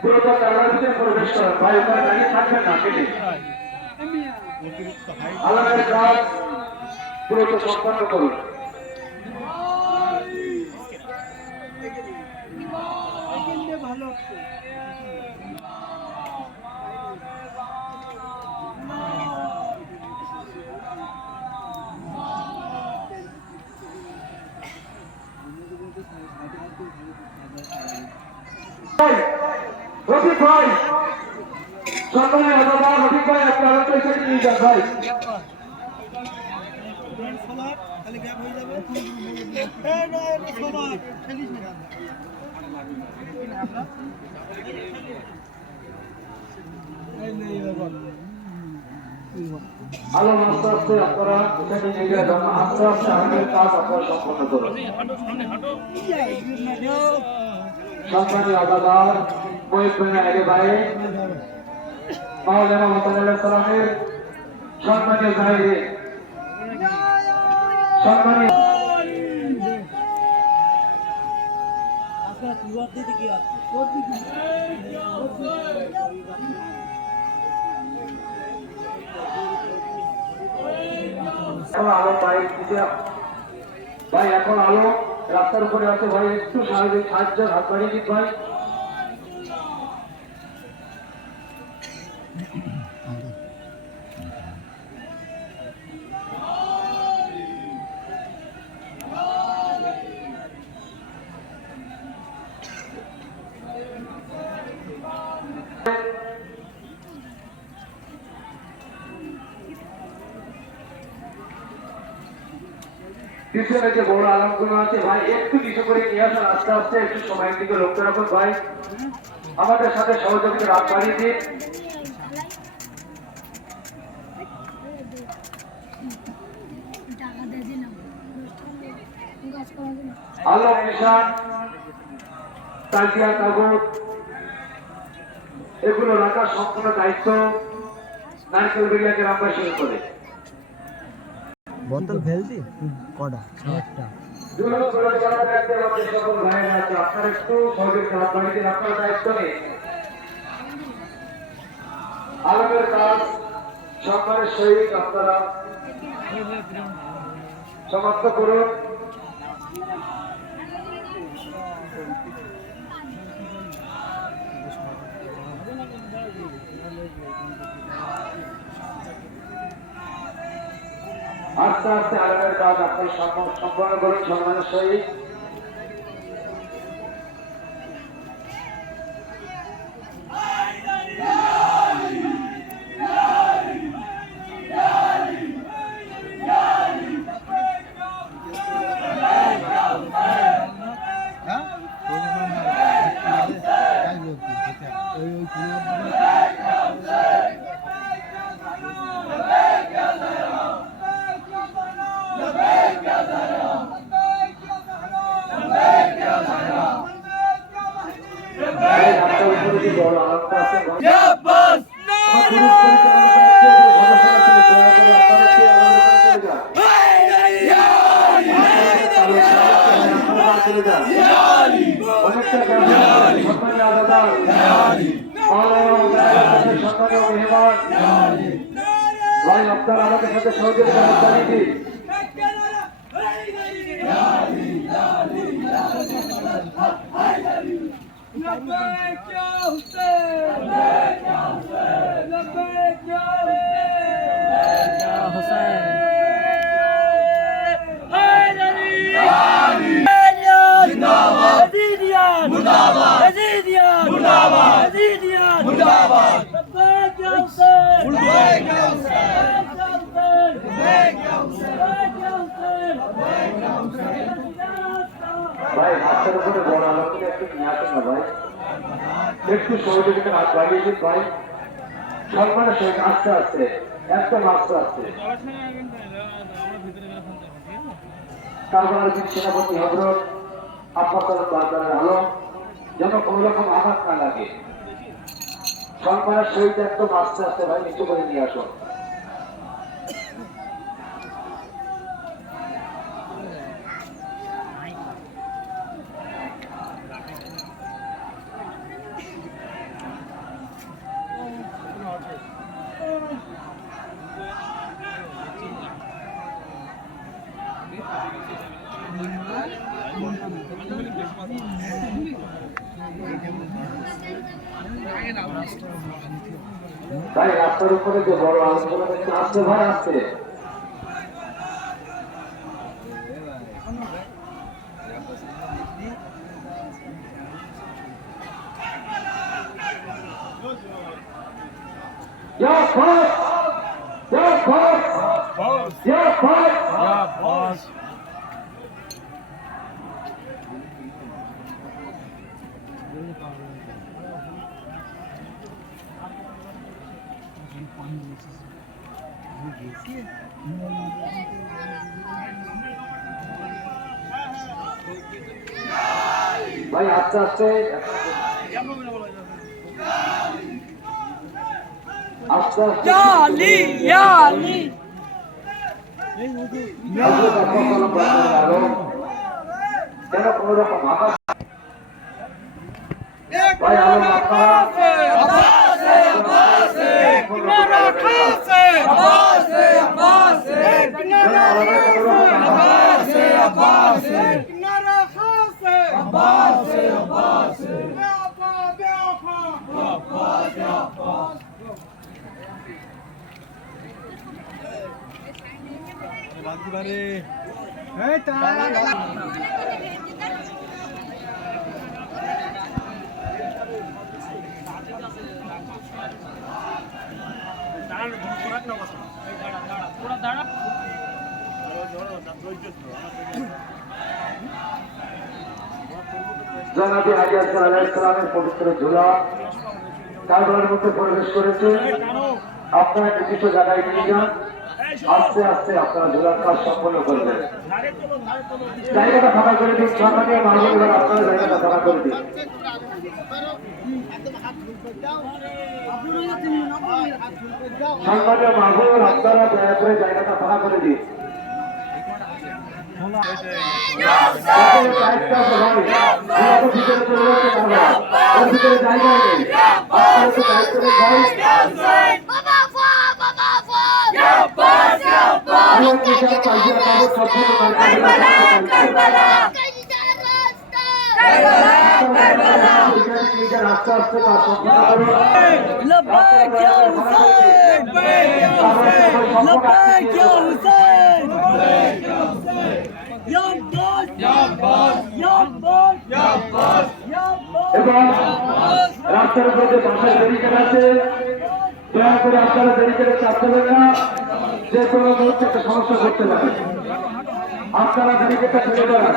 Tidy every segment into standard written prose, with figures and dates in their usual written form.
পুরোটা কালার ভিতরে প্রবেশ করেন ভাই, ওখানে দাঁড়িয়ে থাকবেন না, কেটে আল্লাহর কাজ পুরোটা সম্পন্ন করুন। ভালো রফিক ভাই, সম্মানীয় অথবা রফিক ভাই, আপনারা তো এসে নিয়ে যান ভাই। আলো আস্তে আস্তে আপনারা এখানে নিয়ে যান, আস্তে আস্তে আমাদের কাজ আপনারা সম্পন্ন করুন। সম্মানীয় আদাদার মহিত ভাই, মাওলানা মোতালেব সালামের সম্মানীয় ভাইরে, সম্মানীয় আলো পাই ভাই, এখন আলো রাস্তার উপরে আছে ভাই, একটু সাহায্য হাত বাড়িয়ে দিন ভাই। পিছনে যে বড় আলমগুলো আছে ভাই, একটু কিছু করে নিয়ে আসুন, আস্তে আস্তে একটু সময়ের দিকে লক্ষ্য রাখুন ভাই, আমাদের সাথে সহযোগিতা রাত বাড়িয়ে দিন। আলম নিশান, তাজিয়া কাগজ এগুলো রাখার সম্পূর্ণ দায়িত্ব নারকেল বেরিয়া গ্রামবাসীর উপরে। বোতল ফেলছি কটা? একটা। আপনারা একটু সহযোগিতা হাত বাড়িয়ে দিন, আপনার দায়িত্ব নেই। আলমের কাজ সম্মানের সহিত আপনারা সমাপ্ত করুন। আস্তে আস্তে আলমের কাজ আপনি সম্পন্ন করুন সম্মানের সহিত। আপনারা আমাদের সাথে সহযোগিতা জানিয়ে ভাই, রাস্তার উপরে বড় আলোকে একটু নিয়ে আসুন না ভাই, একটু সহযোগিতা হাত বাড়িয়ে দিন ভাই, সম্মানের সঙ্গে আস্তে আস্তে, একদম আস্তে আস্তে। কারবালার বীর সেনাপতি হযরত আব্বাস বারদারের আলম যেন কোন রকম আঘাত না লাগে, সম্মানের সহিত একদম আস্তে আস্তে ভাই নিচু করে নিয়ে আসুন। তাই রাস্তার উপরে যে বড় আলোচনা দেখতে আসছে ভাই আসছে Yeah, boss! Yeah, boss! Yeah, boss! ভাই আস্তে আস্তে আস্তে আস্তে কেন কোন রকম আকাশ ভাই আলো জনাবি হাজি আসলাম আলাইহিস সালামের পবিত্র ঝুলা কারবালার মধ্যে প্রবেশ করেছে। আপনারা নির্দিষ্ট জায়গায় নিয়ে যান, আস্তে আস্তে আপনারা ঝুলার কাজ সম্পন্ন করবেন। জায়গাটা ফাঁকা করে দিন, সম্মানীয় মাহবুব, আপনারা জায়গাটা ফাঁকা করে দিন। সম্মানীয় মাহবুব, আপনারা দয়া করে জায়গাটা ফাঁকা করে দিন। ভিতরে জায়গা নেই, আপনারা তো দায়িত্ব নেই। আস্তে আস্তে কাজ এবং রাস্তার উপরে যে বাসের ব্যারিকেড আছে, দয়া করে আপনারা ব্যারিকেডে চাপ দেবেন না, যে কোনো মুহূর্তে একটা সমস্যা করতে পারে। আপনারা ব্যারিকেডটা ফেলে দেবেন।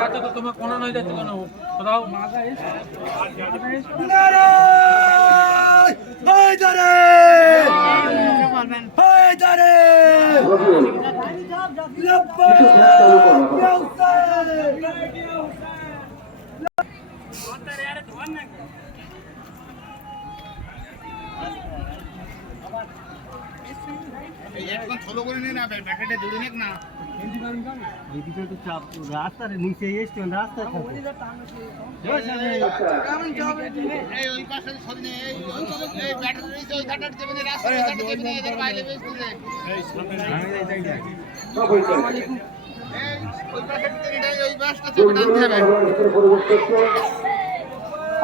রাস্তার নিচে এসছে রাস্তা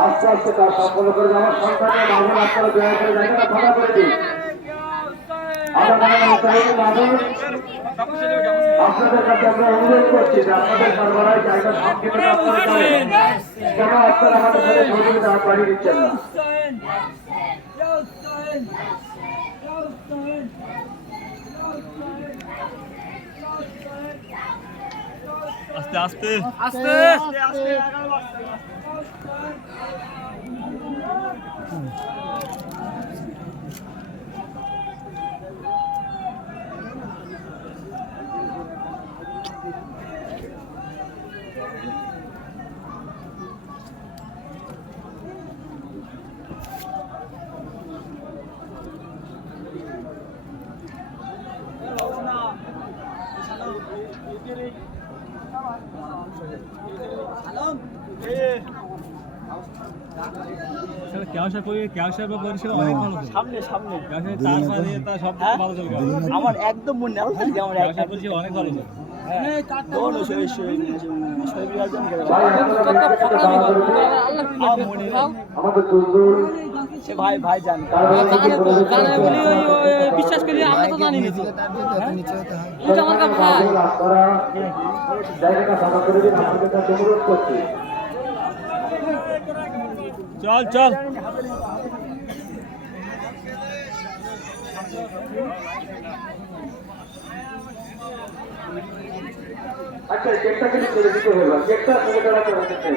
আস্তে আস্তে কাজ সম্পন্ন করে আমার সন্তানের বাবু আপনারা দয়া করে জায়গাটা ফাঁকা করে দিন। আপনাদের কাছে আমরা অনুরোধ করছি যে আপনাদের সরবরাহ জায়গা সংক্ষেপে আপনারা করেন, কেন আপনারা আমাদের সাথে সহযোগিতা হাত বাড়িয়ে দিচ্ছেন না। আস্তে আস্তে আস্তে আস্তে আমার একদম মনে নেই অনেক ভালো আমাদের সে ভাই ভাই জানে। বিশ্বাস করি আমরা তো জানি না তো ওটা আমার কাছে ভাই আপনারা জায়গাটা ফাঁকা করে দিন, আপনাদের কাছে অনুরোধ করছি। চল চল আচ্ছা, কেকটা কিন্তু ছেড়ে দিতে হবে, কেকটা ছেড়ে দেওয়া হতে চাই।